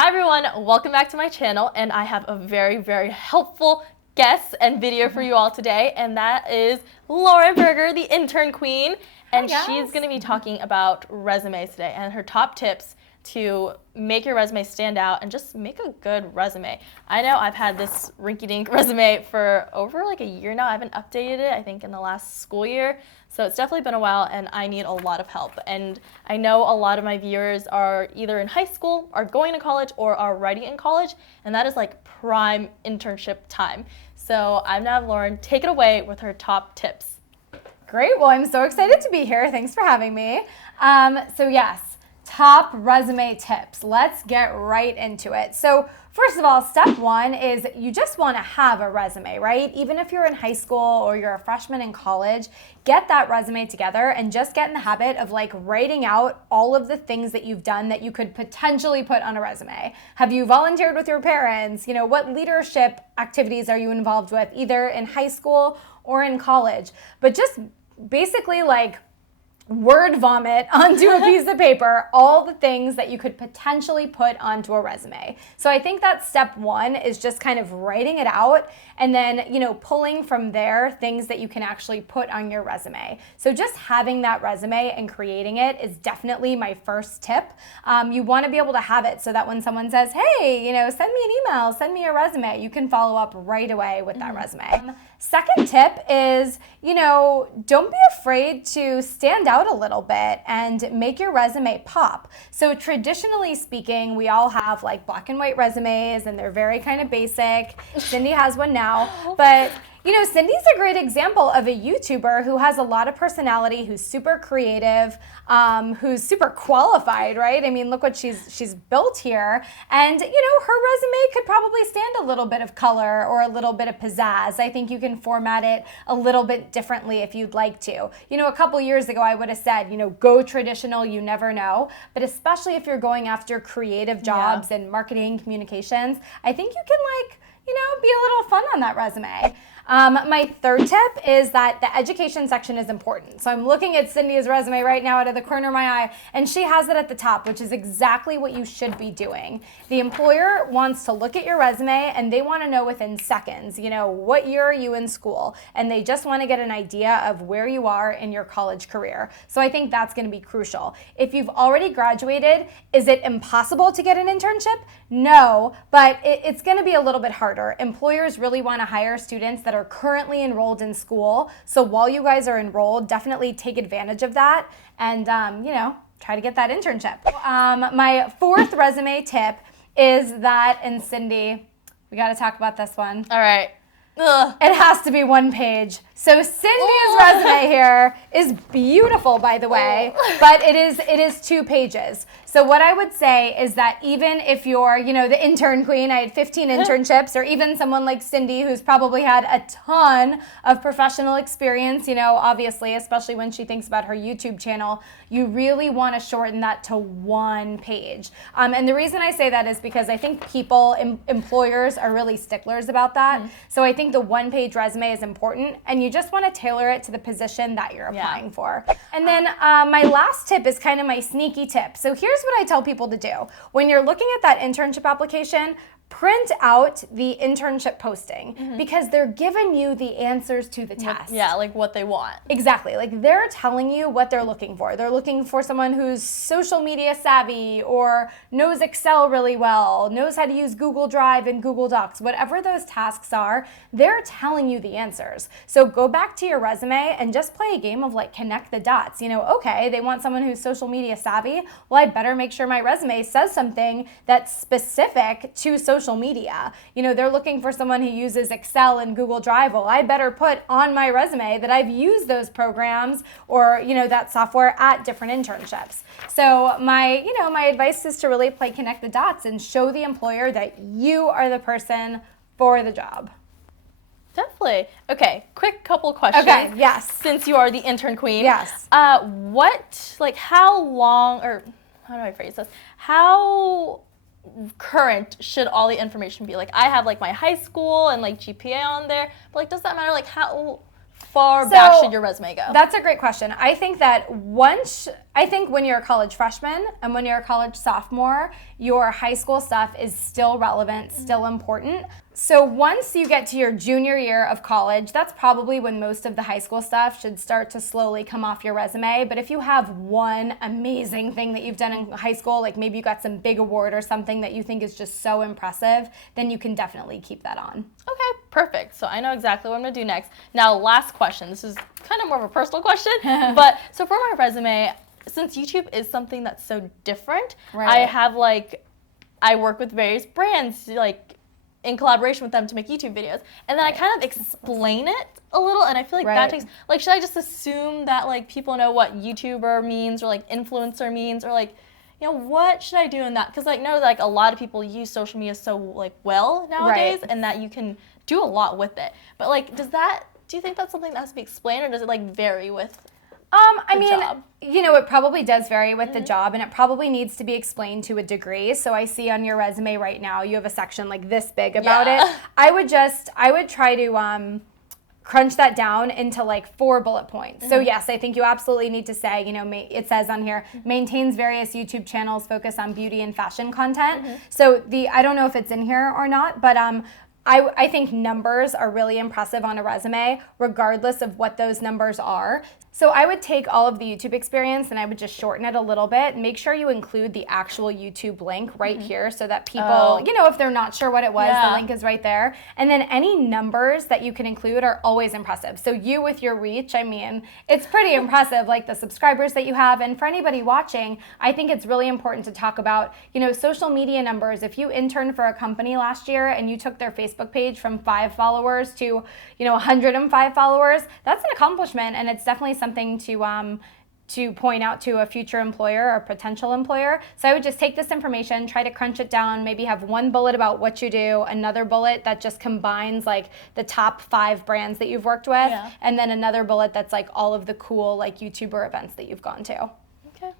Hi everyone, welcome back to my channel, and I have a very, very helpful guest and video for you all today, and that is Lauren Berger, the intern queen, and she's going to be talking about resumes today and her top tips to make your resume stand out and just make a good resume. I know I've had this rinky-dink resume for over like a year now. I haven't updated it, I think, in the last school year. So it's definitely been a while, and I need a lot of help. And I know a lot of my viewers are either in high school, are going to college, or are already in college, and that is like prime internship time. So I'm gonna have Lauren take it away with her top tips. Great, well, I'm so excited to be here. Thanks for having me. So yes, top resume tips. Let's get right into it. So first of all, step one is you just want to have a resume, right? Even if you're in high school or you're a freshman in college, get that resume together and just get in the habit of like writing out all of the things that you've done that you could potentially put on a resume. Have you volunteered with your parents? You know, what leadership activities are you involved with, either in high school or in college? But just basically like word vomit onto a piece of paper all the things that you could potentially put onto a resume. So I think that step one is just kind of writing it out and then, you know, pulling from there things that you can actually put on your resume. So just having that resume and creating it is definitely my first tip. You want to be able to have it so that when someone says, hey, you know, send me an email, send me a resume, you can follow up right away with that resume. Second tip is, you know, don't be afraid to stand out a little bit and make your resume pop. So traditionally speaking, we all have like black and white resumes and they're very kind of basic. Cindy has one now, but you know, Cindy's a great example of a YouTuber who has a lot of personality, who's super creative, who's super qualified, right? I mean, look what she's built here. And, you know, her resume could probably stand a little bit of color or a little bit of pizzazz. I think you can format it a little bit differently if you'd like to. You know, a couple years ago, I would have said, you know, go traditional, you never know. But especially if you're going after creative jobs and marketing communications, I think you can like, you know, be a little fun on that resume. My third tip is that the education section is important. So I'm looking at Cindy's resume right now out of the corner of my eye, and she has it at the top, which is exactly what you should be doing. The employer wants to look at your resume and they want to know within seconds, you know, what year are you in school? And they just want to get an idea of where you are in your college career. So I think that's going to be crucial. If you've already graduated, is it impossible to get an internship? No, but it's going to be a little bit harder. Employers really want to hire students that are currently enrolled in school. So while you guys are enrolled, definitely take advantage of that and, you know, try to get that internship. My fourth resume tip is that, and Cindy, we got to talk about this one. All right. Ugh. It has to be one page. So Cindy's resume here is beautiful, by the way, but it is 2 pages. So what I would say is that even if you're, you know, the intern queen, I had 15 internships, or even someone like Cindy who's probably had a ton of professional experience, you know, obviously, especially when she thinks about her YouTube channel, you really want to shorten that to 1 page. And the reason I say that is because I think employers are really sticklers about that. So I think the 1-page resume is important, and you just want to tailor it to the position that you're applying for. And then my last tip is kind of my sneaky tip. So here's what I tell people to do. When you're looking at that internship application, print out the internship posting because they're giving you the answers to the test. Yeah, like what they want. Exactly. Like they're telling you what they're looking for. They're looking for someone who's social media savvy or knows Excel really well, knows how to use Google Drive and Google Docs. Whatever those tasks are, they're telling you the answers. So go back to your resume and just play a game of like connect the dots. You know, okay, they want someone who's social media savvy. Well, I better make sure my resume says something that's specific to social media. You know, they're looking for someone who uses Excel and Google Drive. Well, I better put on my resume that I've used those programs or, you know, that software at different internships. So my advice is to really play connect the dots and show the employer that you are the person for the job. Definitely. Okay, quick couple questions. Okay, yes. Since you are the intern queen. Yes. How long, or how do I phrase this? How current should all the information be? Like I have like my high school and like GPA on there, but like does that matter? Like how far back should your resume go? That's a great question. I think that once I think when you're a college freshman and when you're a college sophomore, your high school stuff is still relevant, still important. So once you get to your junior year of college, that's probably when most of the high school stuff should start to slowly come off your resume. But if you have one amazing thing that you've done in high school, like maybe you got some big award or something that you think is just so impressive, then you can definitely keep that on. Okay, perfect. So I know exactly what I'm gonna do next. Now, last question. This is kind of more of a personal question, but so for my resume, since YouTube is something that's so different, I have I work with various brands, in collaboration with them to make YouTube videos. And then I kind of explain it a little, and I feel like that takes, should I just assume that people know what YouTuber means or influencer means, or what should I do in that? Because a lot of people use social media so well nowadays, and that you can do a lot with it. But do you think that's something that has to be explained, or does it vary with job? It probably does vary with the job, and it probably needs to be explained to a degree. So I see on your resume right now, you have a section this big about it. I would try to crunch that down into 4 bullet points. So yes, I think you absolutely need to say, it says on here, maintains various YouTube channels focused on beauty and fashion content. So I don't know if it's in here or not, but I think numbers are really impressive on a resume, regardless of what those numbers are. So I would take all of the YouTube experience and I would just shorten it a little bit. Make sure you include the actual YouTube link right here so that people, if they're not sure what it was, the link is right there. And then any numbers that you can include are always impressive. So you with your reach, it's pretty impressive, the subscribers that you have. And for anybody watching, I think it's really important to talk about, social media numbers. If you interned for a company last year and you took their Facebook page from 5 followers to, 105 followers, that's an accomplishment, and it's definitely something to point out to a future employer or potential employer. So I would just take this information, try to crunch it down, maybe have 1 bullet about what you do, another bullet that just combines the top 5 brands that you've worked with, and then another bullet that's all of the cool YouTuber events that you've gone to. Okay.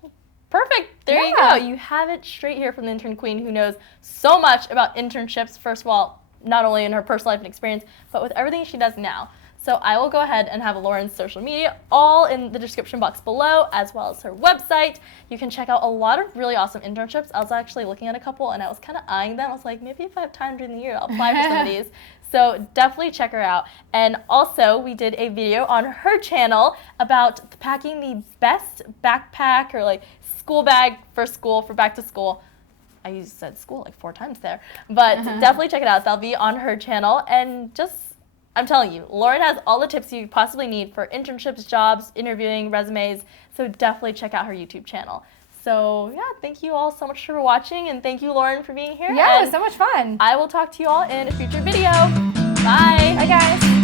Perfect. There you go. You have it straight here from the Intern Queen, who knows so much about internships, first of all, not only in her personal life and experience, but with everything she does now. So I will go ahead and have Lauren's social media all in the description box below, as well as her website. You can check out a lot of really awesome internships. I was actually looking at a couple, and I was kind of eyeing them. I was like, maybe if I have time during the year, I'll apply for some of these. So definitely check her out. And also, we did a video on her channel about packing the best backpack or school bag for school, for back to school. I said school 4 times there. But definitely check it out. That'll be on her channel. And I'm telling you, Lauren has all the tips you possibly need for internships, jobs, interviewing, resumes. So definitely check out her YouTube channel. So yeah, thank you all so much for watching, and thank you, Lauren, for being here. Yeah, it was so much fun. I will talk to you all in a future video. Bye. Bye, guys.